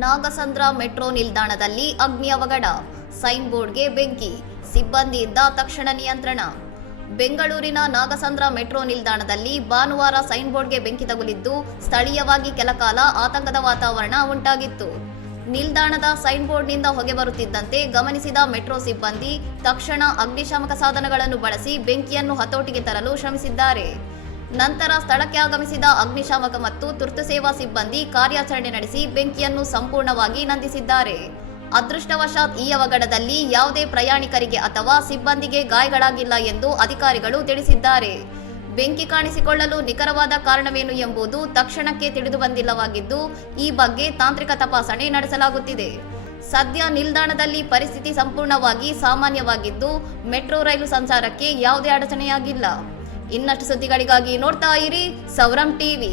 Nagasandra metro ನಿಲ್ದಾಣದಲ್ಲಿ ಅಗ್ನಿ ಅವಘಡ, ಸೈನ್ ಬೋರ್ಡ್ಗೆ ಬೆಂಕಿ, ಸಿಬ್ಬಂದಿಯಿಂದ ತಕ್ಷಣ ನಿಯಂತ್ರಣ. ಬೆಂಗಳೂರಿನ ನಾಗಸಂದ್ರ ಮೆಟ್ರೋ ನಿಲ್ದಾಣದಲ್ಲಿ ಭಾನುವಾರ ಸೈನ್ ಬೋರ್ಡ್ಗೆ ಬೆಂಕಿ ತಗುಲಿದ್ದು ಸ್ಥಳೀಯವಾಗಿ ಕೆಲಕಾಲ ಆತಂಕದ ವಾತಾವರಣ ಉಂಟಾಗಿತ್ತು. ನಿಲ್ದಾಣದ ಸೈನ್ ಬೋರ್ಡ್ನಿಂದ ಹೊಗೆ ಬರುತ್ತಿದ್ದಂತೆ ಗಮನಿಸಿದ ಮೆಟ್ರೋ ಸಿಬ್ಬಂದಿ ತಕ್ಷಣ ಅಗ್ನಿಶಾಮಕ ಸಾಧನಗಳನ್ನು ಬಳಸಿ ಬೆಂಕಿಯನ್ನು ಹತೋಟಿಗೆ ತರಲು ಶ್ರಮಿಸಿದ್ದಾರೆ. ನಂತರ ಸ್ಥಳಕ್ಕೆ ಆಗಮಿಸಿದ ಅಗ್ನಿಶಾಮಕ ಮತ್ತು ತುರ್ತು ಸೇವಾ ಸಿಬ್ಬಂದಿ ಕಾರ್ಯಾಚರಣೆ ನಡೆಸಿ ಬೆಂಕಿಯನ್ನು ಸಂಪೂರ್ಣವಾಗಿ ನಂದಿಸಿದ್ದಾರೆ. ಅದೃಷ್ಟವಶಾತ್ ಈ ಅವಘಡದಲ್ಲಿ ಯಾವುದೇ ಪ್ರಯಾಣಿಕರಿಗೆ ಅಥವಾ ಸಿಬ್ಬಂದಿಗೆ ಗಾಯಗಳಾಗಿಲ್ಲ ಎಂದು ಅಧಿಕಾರಿಗಳು ತಿಳಿಸಿದ್ದಾರೆ. ಬೆಂಕಿ ಕಾಣಿಸಿಕೊಳ್ಳಲು ನಿಖರವಾದ ಕಾರಣವೇನು ಎಂಬುದು ತಕ್ಷಣಕ್ಕೆ ತಿಳಿದುಬಂದಿಲ್ಲವಾಗಿದ್ದು, ಈ ಬಗ್ಗೆ ತಾಂತ್ರಿಕ ತಪಾಸಣೆ ನಡೆಸಲಾಗುತ್ತಿದೆ. ಸದ್ಯ ನಿಲ್ದಾಣದಲ್ಲಿ ಪರಿಸ್ಥಿತಿ ಸಂಪೂರ್ಣವಾಗಿ ಸಾಮಾನ್ಯವಾಗಿದ್ದು, ಮೆಟ್ರೋ ರೈಲು ಸಂಚಾರಕ್ಕೆ ಯಾವುದೇ ಅಡಚಣೆಯಾಗಿಲ್ಲ. ಇನ್ನಷ್ಟು ಸುದ್ದಿಗಳಿಗಾಗಿ ನೋಡ್ತಾ ಇರಿ ಸೌರಂ ಟಿವಿ.